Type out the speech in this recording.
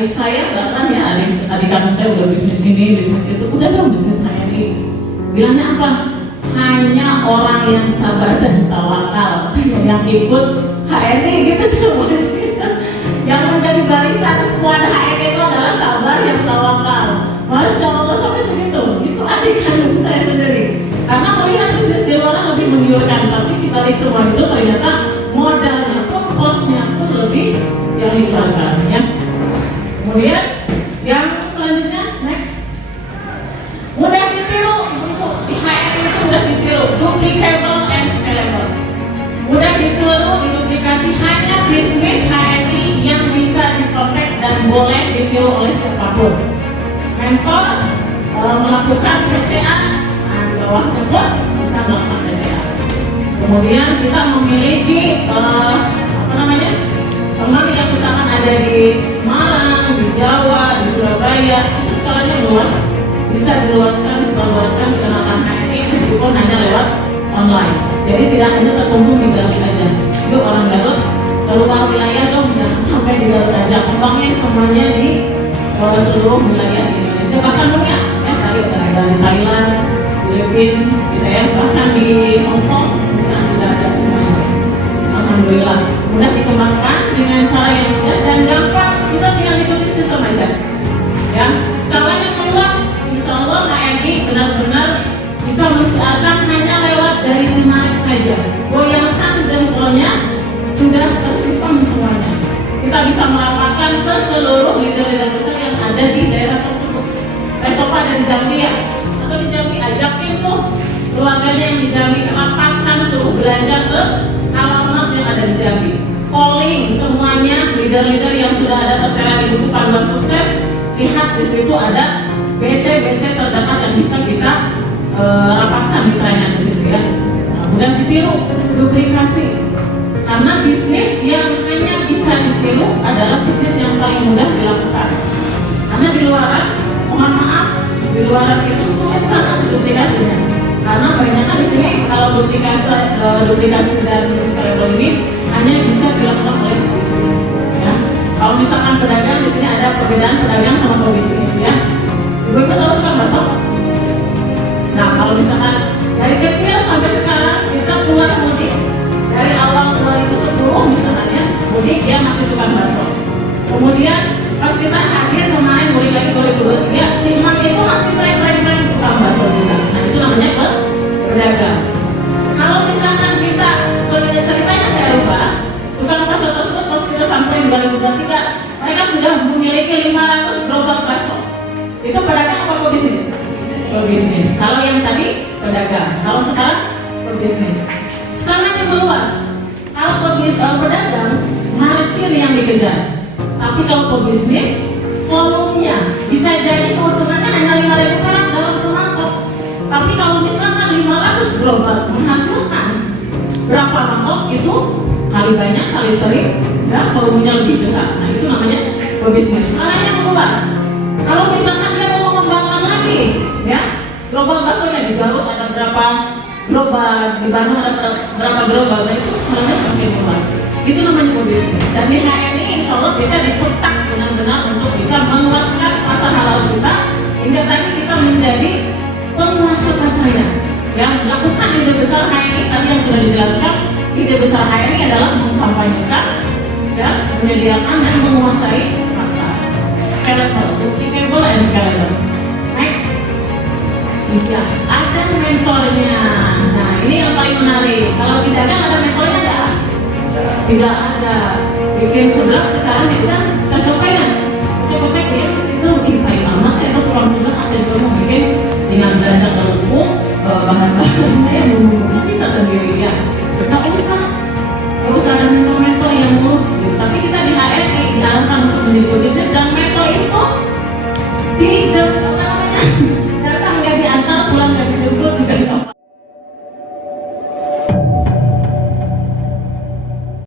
adik saya bahkan ya, adik kandung saya udah bisnis ini, bisnis itu, udah dong bisnis HNI. Bilangnya apa? Hanya orang yang sabar dan tawakal yang ikut HNI gitu coba. Yang menjadi barisan squad HNI itu adalah sabar yang tawakal. Masya Allah sampai segitu. Itu adik kandung saya sendiri. Karena melihat bisnis di luar lebih menggiurkan, tapi di balik semua itu ternyata modalnya pun, kosnya pun lebih yang dikeluarkan ya. Kemudian yang selanjutnya next, mudah ditiru untuk di HNI itu mudah ditiru, duplicable and scalable. Mudah ditiru, diduplikasi, hanya bisnis HNI yang bisa dicontek dan boleh ditiru oleh siapapun. Mentor melakukan PCA, di bawahnya pun bisa melakukan PCA. Kemudian kita memiliki teman yang misalkan ada di Semarang, di Jawa, di Surabaya, itu skalanya luas, bisa diluaskan, disebarluaskan, dikenalkan HNI meskipun hanya lewat online. Jadi tidak hanya terkumpul di Garut aja. Itu orang Garut keluar wilayah dong, jangan sampai di Garut aja. Kembangnya semuanya di seluruh wilayah di Indonesia. Bahkan dunia, ya tadi udah ada di Thailand, Filipina, gitu ya, bahkan di Hong Kong masih ada semuanya. Alhamdulillah mudah dikembangkan dengan cara yang mudah dan gampang. Kita tinggal ikuti sistem aja. Ya, skalanya meluas. Insya Allah HNI benar-benar bisa mensiarkan hanya lewat jari jemari saja. Goyangkan jempolnya sudah tersistem semuanya. Kita bisa merapatkan ke seluruh leader-leader besar yang ada di daerah tersebut. Besok ada di Jambi ya, atau di Jambi ajakin tuh keluarganya yang di Jambi, rapatkan suruh belanja ke alamat yang ada di Jambi. Calling semuanya leader-leader yang sudah ada tertera di buku panduan sukses. Lihat di situ ada BC terdekat yang bisa kita rapatkan mitranya di situ ya. Nah, mudah ditiru, duplikasi. Karena bisnis yang hanya bisa ditiru adalah bisnis yang paling mudah dilakukan. Karena di luaran, mohon maaf, di luaran itu sulit banget duplikasinya. Karena kebanyakan di sini kalau duplikasi dan scalable ini hanya bisa dilakukan oleh bisnis. Ya. Kalau misalkan pedagang di sini ada perbedaan pedagang sama pebisnis ya. Ibu tahu tukang bakso? Nah kalau misalkan dari kecil sampai sekarang kita pulang mudik dari awal 2010 misalnya ya, mudik dia masih tukang bakso. Kemudian pas kita hadir kemarin mudik lagi 2023, si emak itu masih tren tukang bakso juga. Nah itu namanya pedagang. Kalau misalkan kita ceritanya saya rubah, tukang bakso tersebut pas kita sampai 2023 mereka sudah memiliki 500 gerobak bakso. Itu pedagang apa pebisnis? Pebisnis. Kalau yang tadi pedagang, kalau sekarang pebisnis. Skalanya meluas. Kalau pedagang, margin yang dikejar. Tapi kalau pebisnis, volumenya bisa jadi keuntungannya hanya 5.000 perak dalam semangkok. Tapi kalau misalkan 500 gerobak menghasilkan berapa mangkok, itu kali banyak, kali sering, ya volumenya lebih besar. Nah itu namanya pebisnis. Skalanya meluas. Kalau misalkan dia mau mengembangkan lagi, ya gerobak baksonya di Garut ada berapa gerobak, di Bandung ada berapa gerobak, dan itu sebenarnya semakin luas. Itu namanya pebisnis. Dan di HNI insya Allah kita dicetak benar-benar untuk bisa meluaskan pasar halal kita hingga tadi kita menjadi penguasa pasarnya. Ya, melakukan ide besar HNI tadi yang sudah dijelaskan. Ide besar HNI adalah mengkampanyekan, ya, menyediakan dan menguasai pasar. Scalable, duplicable and scalable. Next. Iya, ada mentornya. Nah, ini yang paling menarik. Kalau di dagang ada mentornya enggak? Tidak ada. Bikin sebelah sekarang ya udah kesopean. Cek dia ke situ, Pak Imam, itu tukang sebelah asli dulu mau bikin dengan belanja kerupuk, bahan-bahannya yang bumbu-bumbunya bisa sendiri ya. Nggak usah ada mentor yang ngurus. Tapi kita di HRI diarahkan untuk menjadi bisnis dan